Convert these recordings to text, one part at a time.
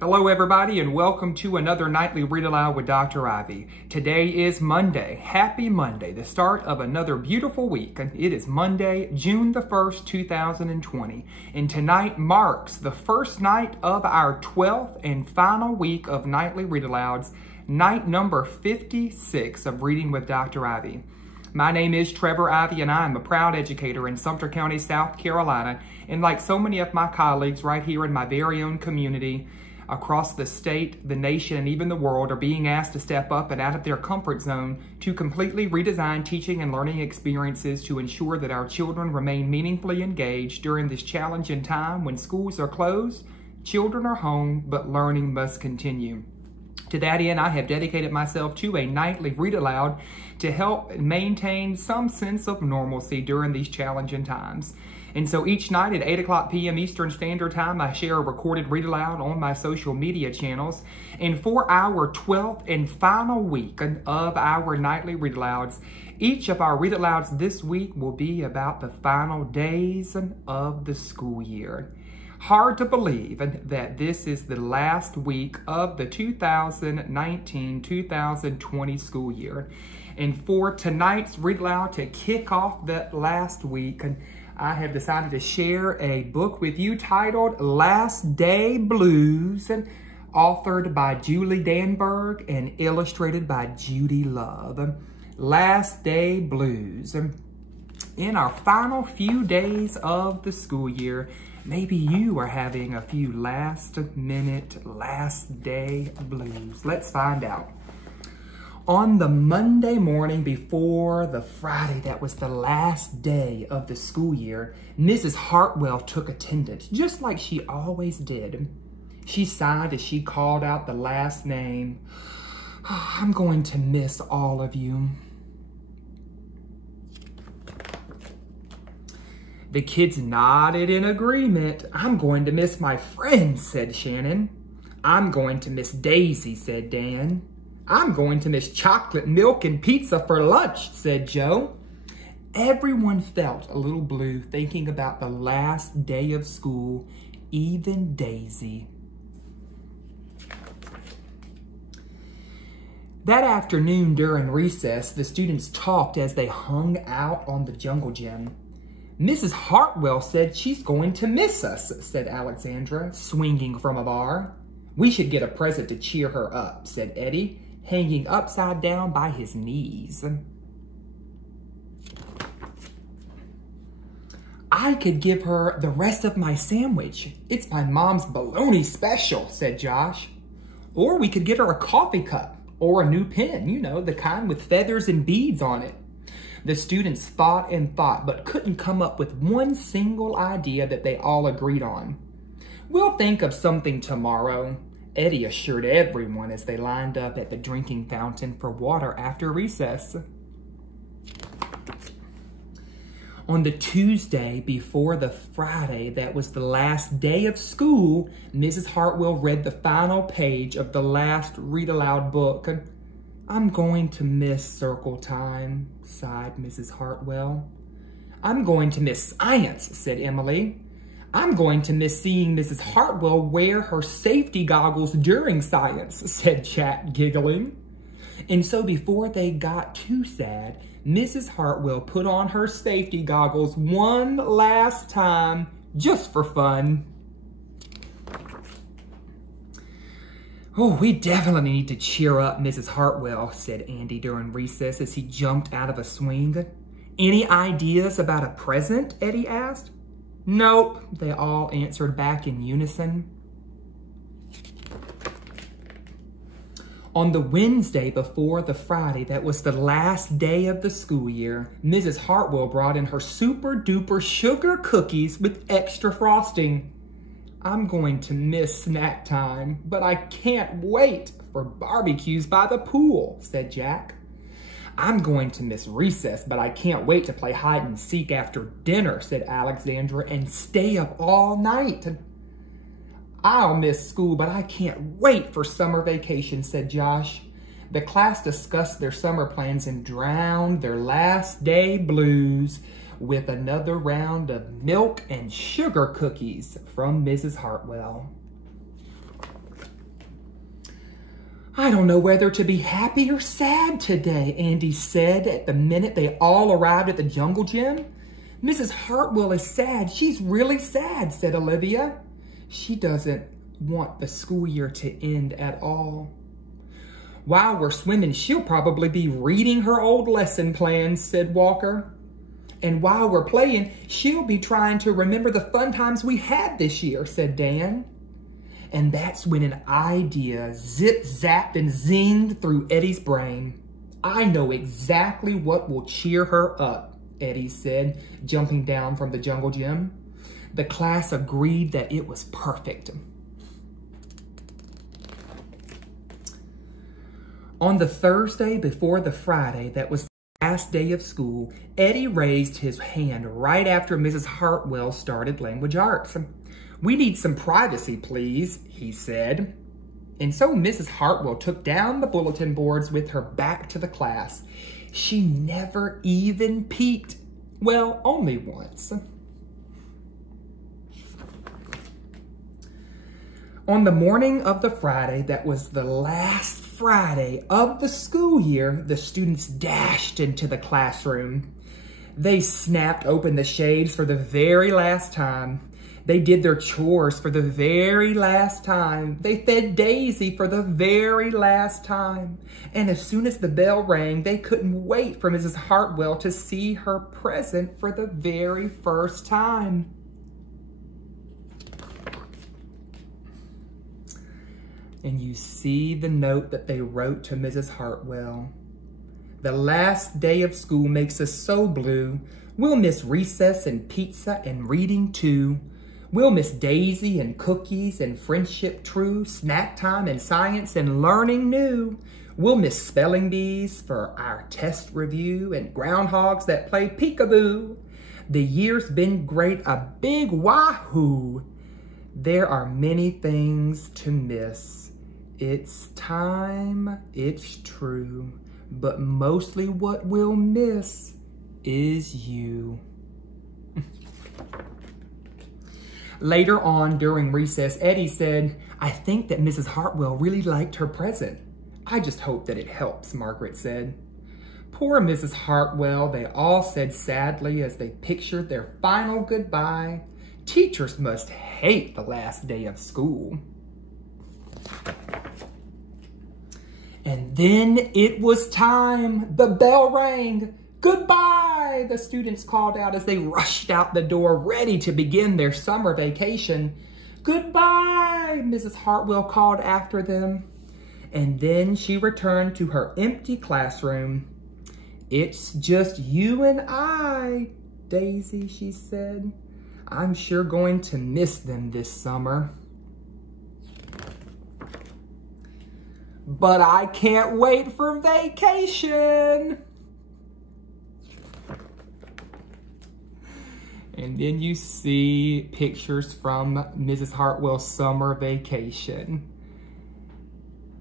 Hello everybody and welcome to another nightly Read Aloud with Dr. Ivey. Today is Monday. Happy Monday, the start of another beautiful week. It is Monday, June the 1st, 2020. And tonight marks the first night of our 12th and final week of nightly Read Alouds, night number 56 of Reading with Dr. Ivey. My name is Trevor Ivey and I am a proud educator in Sumter County, South Carolina. And like so many of my colleagues right here in my very own community, across the state, the nation, and even the world are being asked to step up and out of their comfort zone to completely redesign teaching and learning experiences to ensure that our children remain meaningfully engaged during this challenging time when schools are closed, children are home, but learning must continue. To that end, I have dedicated myself to a nightly Read Aloud to help maintain some sense of normalcy during these challenging times. And so each night at 8 p.m. Eastern Standard Time, I share a recorded Read Aloud on my social media channels. And for our 12th and final week of our nightly Read Alouds, each of our Read Alouds this week will be about the final days of the school year. Hard to believe that this is the last week of the 2019-2020 school year. And for tonight's Read Aloud to kick off that last week, I have decided to share a book with you titled Last Day Blues, authored by Julie Danberg and illustrated by Judy Love. Last Day Blues. In our final few days of the school year, maybe you are having a few last day blues. Let's find out. On the Monday morning before the Friday that was the last day of the school year, Mrs. Hartwell took attendance, just like she always did. She sighed as she called out the last name. Oh, I'm going to miss all of you. The kids nodded in agreement. I'm going to miss my friends, said Shannon. I'm going to miss Daisy, said Dan. I'm going to miss chocolate, milk, and pizza for lunch, said Joe. Everyone felt a little blue thinking about the last day of school, even Daisy. That afternoon during recess, the students talked as they hung out on the jungle gym. Mrs. Hartwell said she's going to miss us, said Alexandra, swinging from a bar. We should get a present to cheer her up, said Eddie, hanging upside down by his knees. I could give her the rest of my sandwich. It's my mom's bologna special, said Josh. Or we could get her a coffee cup or a new pen, you know, the kind with feathers and beads on it. The students thought and thought, but couldn't come up with one single idea that they all agreed on. We'll think of something tomorrow, Eddie assured everyone as they lined up at the drinking fountain for water after recess. On the Tuesday before the Friday that was the last day of school, Mrs. Hartwell read the final page of the last Read Aloud book. I'm going to miss circle time, sighed Mrs. Hartwell. I'm going to miss science, said Emily. I'm going to miss seeing Mrs. Hartwell wear her safety goggles during science, said Chat, giggling. And so before they got too sad, Mrs. Hartwell put on her safety goggles one last time, just for fun. Oh, we definitely need to cheer up Mrs. Hartwell, said Andy during recess as he jumped out of a swing. Any ideas about a present? Eddie asked. Nope, they all answered back in unison. On the Wednesday before the Friday that was the last day of the school year, Mrs. Hartwell brought in her super duper sugar cookies with extra frosting. I'm going to miss snack time, but I can't wait for barbecues by the pool, said Jack. I'm going to miss recess, but I can't wait to play hide and seek after dinner, said Alexandra, and stay up all night. I'll miss school, but I can't wait for summer vacation, said Josh. The class discussed their summer plans and drowned their last day blues with another round of milk and sugar cookies from Mrs. Hartwell. I don't know whether to be happy or sad today, Andy said at the minute they all arrived at the jungle gym. Mrs. Hartwell is sad. She's really sad, said Olivia. She doesn't want the school year to end at all. While we're swimming, she'll probably be reading her old lesson plans, said Walker. And while we're playing, she'll be trying to remember the fun times we had this year, said Dan. And that's when an idea zip-zapped and zinged through Eddie's brain. I know exactly what will cheer her up, Eddie said, jumping down from the jungle gym. The class agreed that it was perfect. On the Thursday before the Friday that was the last day of school, Eddie raised his hand right after Mrs. Hartwell started language arts. We need some privacy, please, he said. And so Mrs. Hartwell took down the bulletin boards with her back to the class. She never even peeked. Well, only once. On the morning of the Friday that was the last Friday of the school year, the students dashed into the classroom. They snapped open the shades for the very last time. They did their chores for the very last time. They fed Daisy for the very last time. And as soon as the bell rang, they couldn't wait for Mrs. Hartwell to see her present for the very first time. And you see the note that they wrote to Mrs. Hartwell. The last day of school makes us so blue. We'll miss recess and pizza and reading too. We'll miss Daisy and cookies and friendship true, snack time and science and learning new. We'll miss spelling bees for our test review and groundhogs that play peekaboo. The year's been great, a big wahoo. There are many things to miss. It's time, it's true, but mostly what we'll miss is you. Later on during recess, Eddie said, I think that Mrs. Hartwell really liked her present. I just hope that it helps, Margaret said. Poor Mrs. Hartwell, they all said sadly as they pictured their final goodbye. Teachers must hate the last day of school. And then it was time. The bell rang. Goodbye, the students called out as they rushed out the door, ready to begin their summer vacation. Goodbye, Mrs. Hartwell called after them. And then she returned to her empty classroom. It's just you and I, Daisy, she said. I'm sure going to miss them this summer. But I can't wait for vacation. And then you see pictures from Mrs. Hartwell's summer vacation.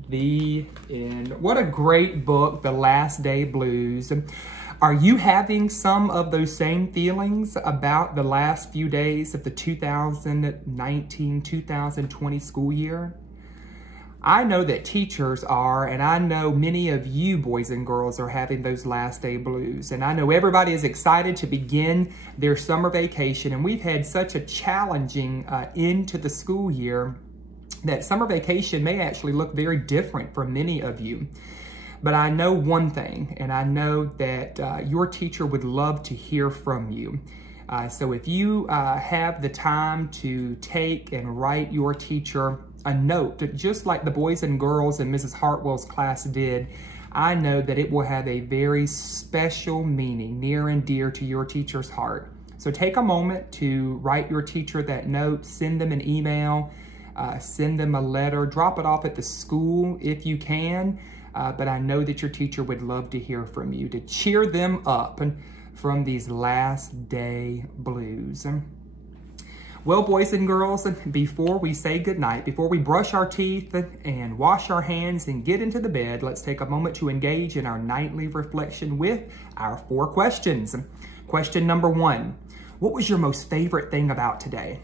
The end. What a great book, The Last Day Blues. Are you having some of those same feelings about the last few days of the 2019-2020 school year? I know that teachers are, and I know many of you boys and girls are having those last day blues. And I know everybody is excited to begin their summer vacation. And we've had such a challenging end to the school year that summer vacation may actually look very different for many of you. But I know one thing, and I know that your teacher would love to hear from you. So if you have the time to take and write your teacher a note, just like the boys and girls in Mrs. Hartwell's class did, I know that it will have a very special meaning near and dear to your teacher's heart. So take a moment to write your teacher that note, send them an email, send them a letter, drop it off at the school if you can. But I know that your teacher would love to hear from you, to cheer them up from these last day blues. Well, boys and girls, before we say goodnight, before we brush our teeth and wash our hands and get into the bed, let's take a moment to engage in our nightly reflection with our 4 questions. Question number 1, what was your most favorite thing about today?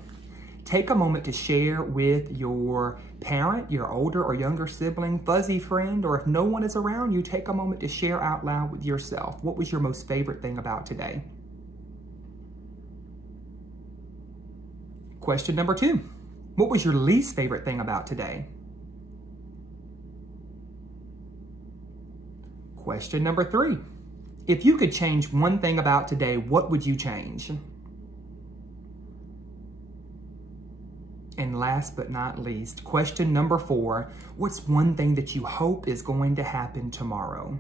take a moment to share with your parent, your older or younger sibling, fuzzy friend, or if no one is around you, take a moment to share out loud with yourself. What was your most favorite thing about today? Question number 2. What was your least favorite thing about today? Question number 3. If you could change one thing about today, what would you change? And last but not least, question number 4. What's one thing that you hope is going to happen tomorrow?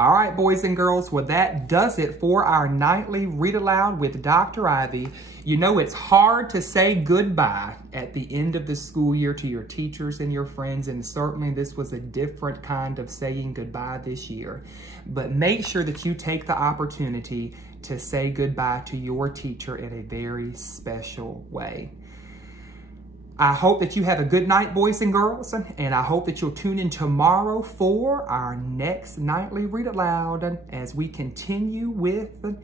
All right, boys and girls, well, that does it for our nightly Read Aloud with Dr. Ivey. You know, it's hard to say goodbye at the end of the school year to your teachers and your friends, and certainly this was a different kind of saying goodbye this year. But make sure that you take the opportunity to say goodbye to your teacher in a very special way. I hope that you have a good night, boys and girls, and I hope that you'll tune in tomorrow for our next nightly Read Aloud as we continue with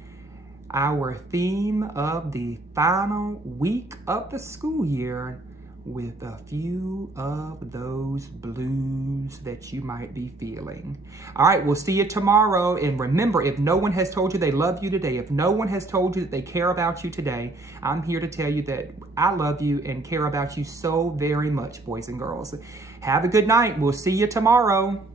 our theme of the final week of the school year with a few of those blues that you might be feeling. All right, we'll see you tomorrow. And remember, if no one has told you they love you today, if no one has told you that they care about you today, I'm here to tell you that I love you and care about you so very much, boys and girls. Have a good night. We'll see you tomorrow.